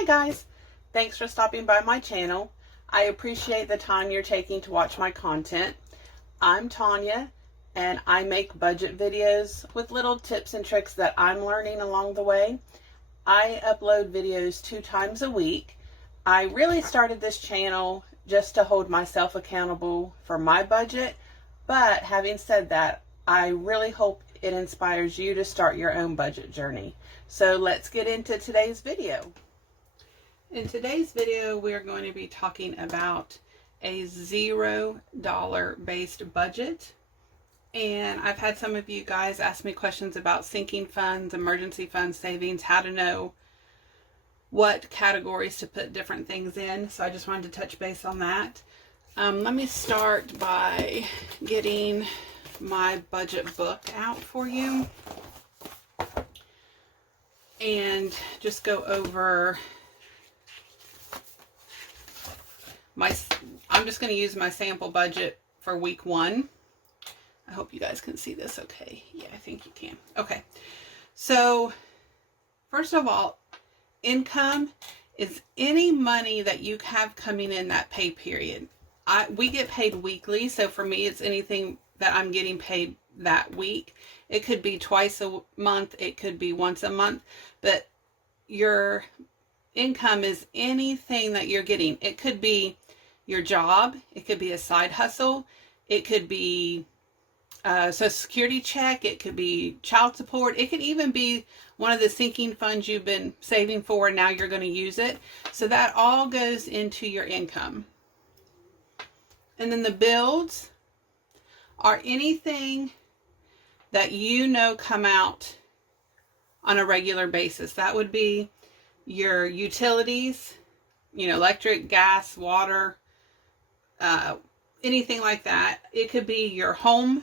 Hi guys, thanks for stopping by my channel. I appreciate the time you're taking to watch my content. I'm Tanya and I make budget videos with little tips and tricks that I'm learning along the way. I upload videos 2 times a week. I really started this channel just to hold myself accountable for my budget, but having said that, I really hope it inspires you to start your own budget journey. So let's get into today's video. In today's video, we're going to be talking about a $0 based budget. And I've had some of you guys ask me questions about sinking funds, emergency fund savings, how to know what categories to put different things in. So I just wanted to touch base on that. Let me start by getting my budget book out for you and just go over I'm just going to use my sample budget for week 1. I hope you guys can see this okay. Yeah, I think you can. Okay. So, first of all, income is any money that you have coming in that pay period. We get paid weekly, so for me it's anything that I'm getting paid that week. It could be twice a month, it could be once a month, but your income is anything that you're getting. It could be your job, it could be a side hustle, it could be a Social Security check, it could be child support, it could even be one of the sinking funds you've been saving for and now you're going to use it. So that all goes into your income. And then the bills are anything that you know come out on a regular basis. That would be your utilities, electric, gas, water, anything like that. It could be your home,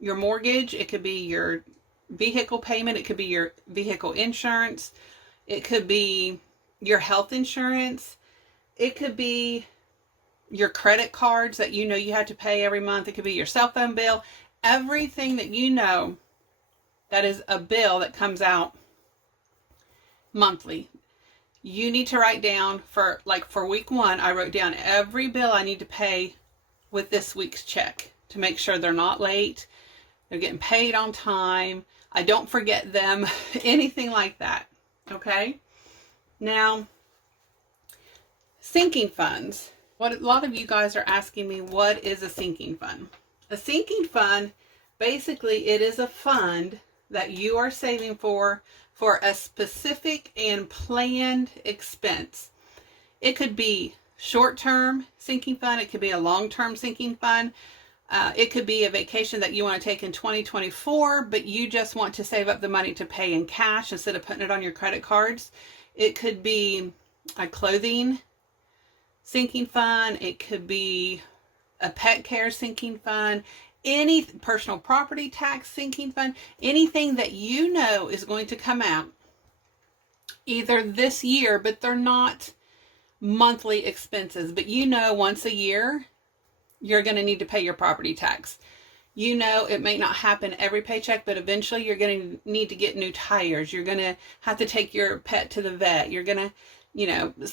your mortgage, it could be your vehicle payment, it could be your vehicle insurance, it could be your health insurance, it could be your credit cards that you have to pay every month, it could be your cell phone bill, everything that that is a bill that comes out monthly. You need to write down for week 1, I wrote down every bill I need to pay with this week's check to make sure they're not late, they're getting paid on time, I don't forget them, anything like that. Okay? Now, sinking funds. What a lot of you guys are asking me, what is a sinking fund? A sinking fund, basically it is a fund that you are saving for a specific and planned expense. It could be short-term sinking fund, it could be a long-term sinking fund, it could be a vacation that you want to take in 2024, but you just want to save up the money to pay in cash instead of putting it on your credit cards. It could be a clothing sinking fund, it could be a pet care sinking fund, any personal property tax sinking fund, anything that is going to come out either this year, but they're not monthly expenses, but once a year you're going to need to pay your property tax. It may not happen every paycheck, but eventually you're going to need to get new tires, you're going to have to take your pet to the vet, you're going to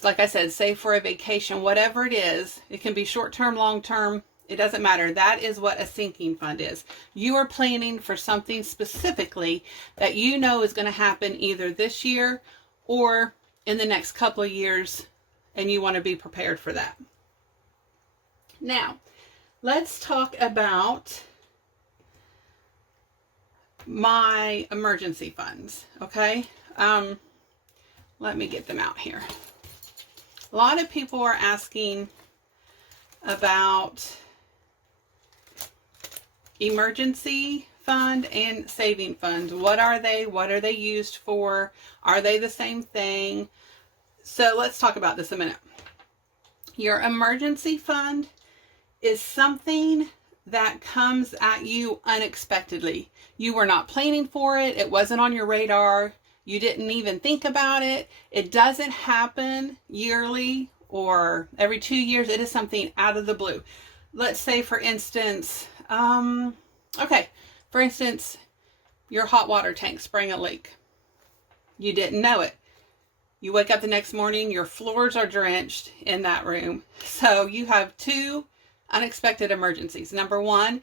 like I said, save for a vacation, whatever it is. It can be short-term, long-term, it doesn't matter. That is what a sinking fund is. You are planning for something specifically that is going to happen either this year or in the next couple of years, and you want to be prepared for that. Now, let's talk about my emergency funds, okay? Let me get them out here. A lot of people are asking about emergency fund and saving funds. What are they? What are they used for? Are they the same thing? So let's talk about this a minute. Your emergency fund is something that comes at you unexpectedly. You were not planning for it. It wasn't on your radar. You didn't even think about it. It doesn't happen yearly or every 2 years. It is something out of the blue. Let's say, for instance, your hot water tank sprang a leak. You didn't know it. You wake up the next morning, your floors are drenched in that room. So you have two unexpected emergencies. Number one,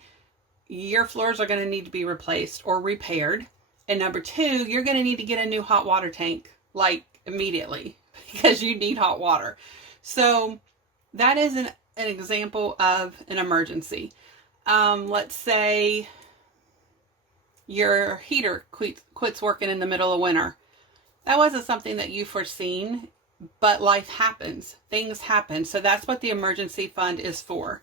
your floors are going to need to be replaced or repaired. And number two, you're going to need to get a new hot water tank, like immediately, because you need hot water. So that is an example of an emergency. Let's say your heater quits working in the middle of winter. That wasn't something that you foreseen, but life happens. Things happen. So that's what the emergency fund is for.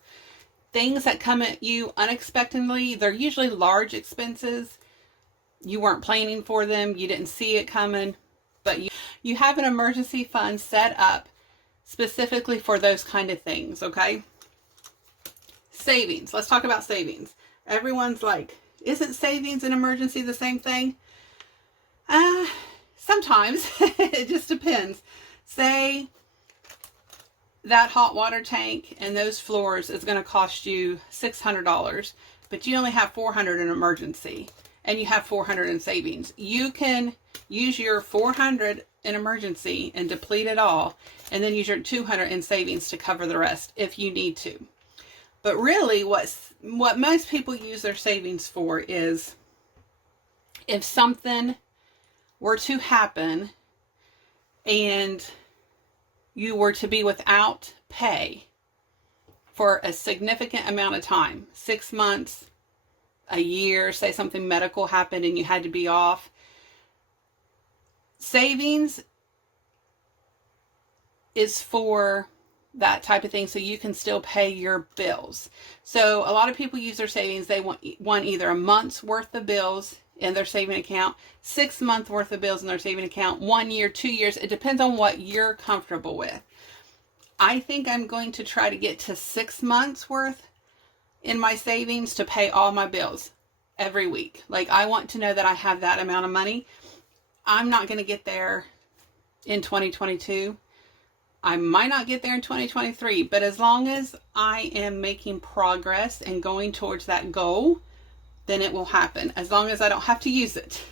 Things that come at you unexpectedly, they're usually large expenses. You weren't planning for them. You didn't see it coming, but you have an emergency fund set up specifically for those kind of things, okay? Savings. Let's talk about savings. Everyone's like, isn't savings and emergency the same thing? Sometimes. It just depends. Say that hot water tank and those floors is going to cost you $600, but you only have $400 in emergency and you have $400 in savings. You can use your $400 in emergency and deplete it all, and then use your $200 in savings to cover the rest if you need to. But really what most people use their savings for is if something were to happen and you were to be without pay for a significant amount of time, 6 months, a year, say something medical happened and you had to be off. Savings is for that type of thing, so you can still pay your bills. So a lot of people use their savings. They want either a month's worth of bills in their saving account, 6 months worth of bills in their saving account, 1 year, 2 years. It depends on what you're comfortable with. I think I'm going to try to get to 6 months worth in my savings to pay all my bills every week. Like, I want to know that I have that amount of money. I'm not going to get there in 2022. I might not get there in 2023, but as long as I am making progress and going towards that goal, then it will happen, as long as I don't have to use it.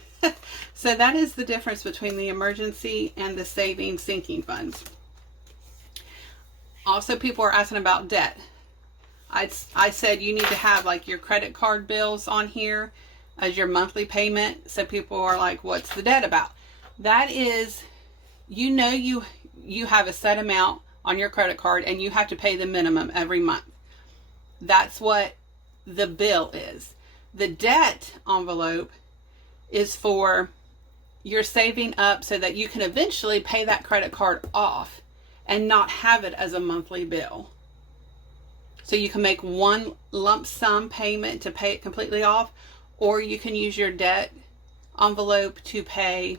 So that is the difference between the emergency and the savings sinking funds. Also, people are asking about debt. I said you need to have like your credit card bills on here as your monthly payment. So people are like, what's the debt about? That is, you have a set amount on your credit card and you have to pay the minimum every month. That's what the bill is. The debt envelope is for you're saving up so that you can eventually pay that credit card off and not have it as a monthly bill. So you can make one lump sum payment to pay it completely off, or you can use your debt envelope to pay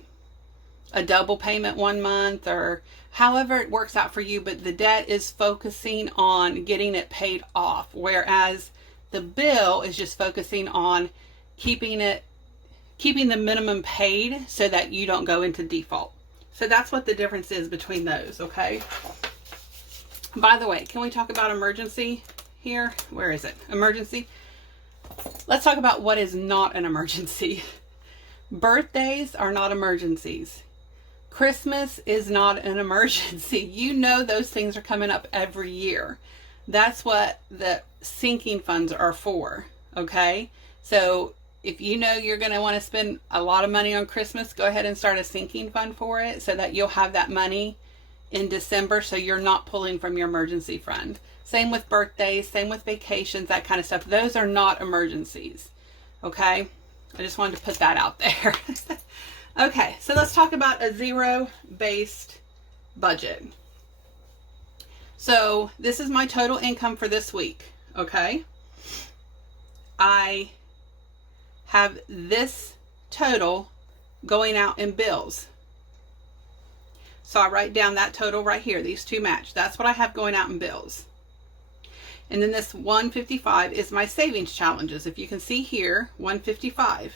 a double payment 1 month, or however it works out for you. But the debt is focusing on getting it paid off, whereas the bill is just focusing on keeping the minimum paid so that you don't go into default. So that's what the difference is between those, okay? By the way, can we talk about emergency here? Where is it? Emergency. Let's talk about what is not an emergency. Birthdays are not emergencies. Christmas is not an emergency. You know those things are coming up every year. That's what the sinking funds are for, okay? So if you know you're going to want to spend a lot of money on Christmas, go ahead and start a sinking fund for it so that you'll have that money in December, so you're not pulling from your emergency fund. Same with birthdays, same with vacations, that kind of stuff. Those are not emergencies, okay? I just wanted to put that out there. Okay, so let's talk about a zero-based budget. So this is my total income for this week, okay? I have this total going out in bills. So I write down that total right here. These two match. That's what I have going out in bills. And then this 155 is my savings challenges. If you can see here, 155.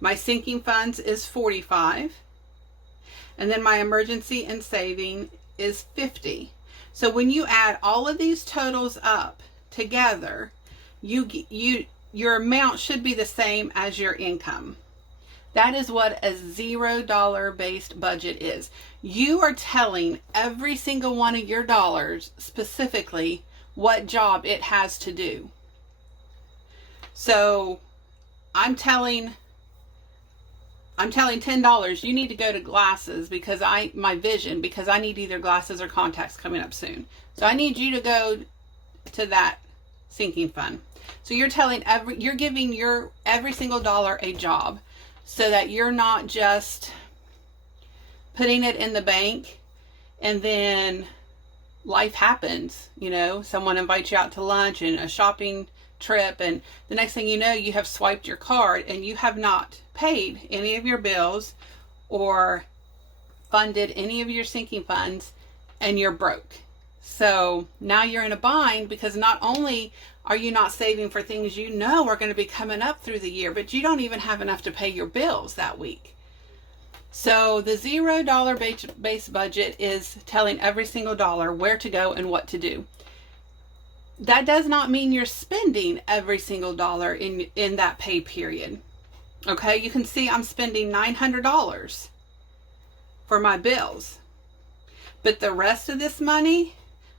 My sinking funds is 45. And then my emergency and saving is 50. So when you add all of these totals up together, your amount should be the same as your income. That is what a $0 based budget is. You are telling every single one of your dollars specifically what job it has to do. So I'm telling $10 you need to go to glasses because my vision, because I need either glasses or contacts coming up soon. So I need you to go to that sinking fund. So you're giving your every single dollar a job, so that you're not just putting it in the bank and then life happens. Someone invites you out to lunch and a shopping trip, and the next thing you know, you have swiped your card and you have not paid any of your bills or funded any of your sinking funds, and you're broke. So now you're in a bind, because not only are you not saving for things you know are going to be coming up through the year, but you don't even have enough to pay your bills that week. So the $0 base budget is telling every single dollar where to go and what to do. That does not mean you're spending every single dollar in that pay period. Okay, you can see I'm spending $900 for my bills. But the rest of this money,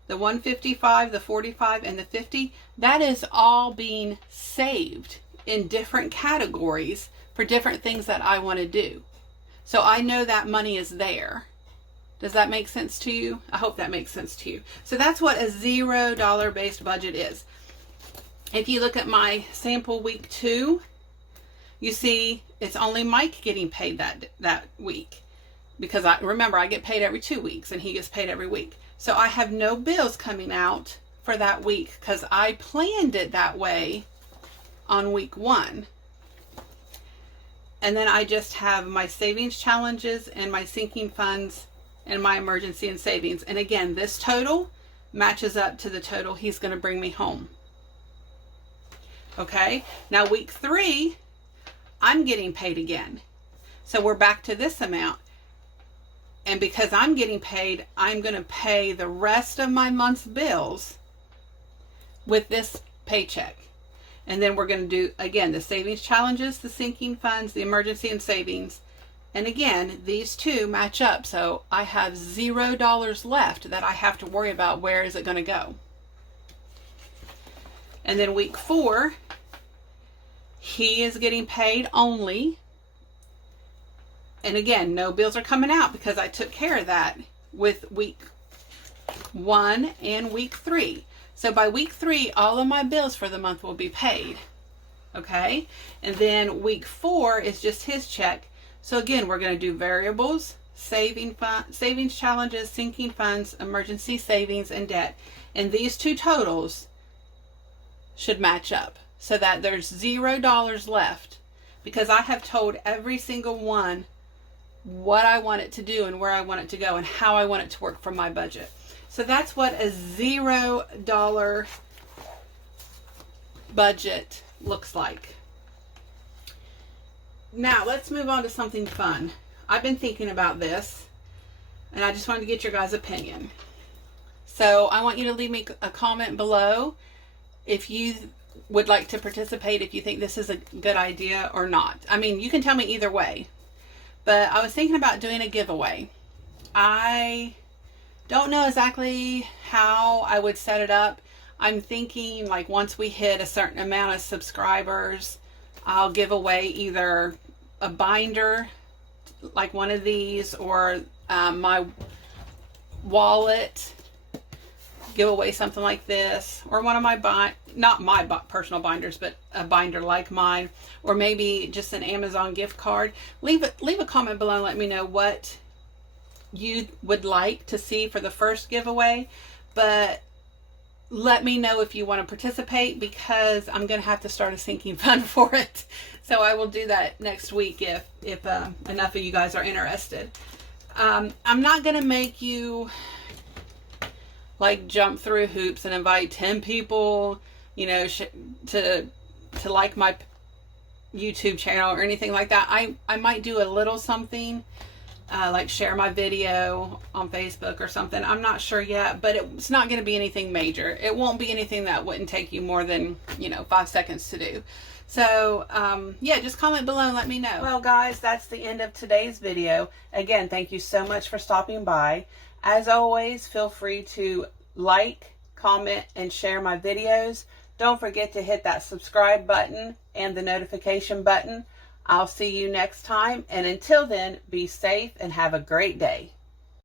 the $155, the $45, and the $50, that is all being saved in different categories for different things that I want to do. So I know that money is there. Does that make sense to you? I hope that makes sense to you. So that's what a $0 based budget is. If you look at my sample week 2, you see it's only Mike getting paid that week. Because remember, I get paid every 2 weeks and he gets paid every week. So I have no bills coming out for that week because I planned it that way on week 1. And then I just have my savings challenges and my sinking funds and my emergency and savings. And again, this total matches up to the total he's going to bring me home. Okay, now week 3, I'm getting paid again. So we're back to this amount. And because I'm getting paid, I'm going to pay the rest of my month's bills with this paycheck. And then we're going to do, again, the savings challenges, the sinking funds, the emergency and savings. And again, these two match up. So I have $0 left that I have to worry about. Where is it going to go? And then week 4, he is getting paid only. And again, no bills are coming out because I took care of that with week 1 and week 3. So by week 3, all of my bills for the month will be paid. Okay? And then week 4 is just his check. So again, we're going to do variables, savings challenges, sinking funds, emergency savings, and debt. And these two totals should match up so that there's $0 left, because I have told every single one what I want it to do and where I want it to go and how I want it to work for my budget. So that's what a $0 budget looks like. Now let's move on to something fun. I've been thinking about this and I just wanted to get your guys' opinion. So I want you to leave me a comment below if you would like to participate, if you think this is a good idea or not. I mean, you can tell me either way. But I was thinking about doing a giveaway. I don't know exactly how I would set it up. I'm thinking like once we hit a certain amount of subscribers, I'll give away either a binder like one of these, or my wallet, give away something like this, or one of my not my personal binders, but a binder like mine, or maybe just an Amazon gift card. Leave a comment below and let me know what you would like to see for the first giveaway. But let me know if you want to participate, because I'm going to have to start a sinking fund for it. So I will do that next week if enough of you guys are interested. I'm not going to make you like jump through hoops and invite 10 people, to like my YouTube channel or anything like that. I might do a little something, like share my video on Facebook or something. I'm not sure yet, but it's not going to be anything major. It won't be anything that wouldn't take you more than, 5 seconds to do. So, yeah, just comment below and let me know. Well, guys, that's the end of today's video. Again, thank you so much for stopping by. As always, feel free to like, comment, and share my videos. Don't forget to hit that subscribe button and the notification button. I'll see you next time, and until then, be safe and have a great day.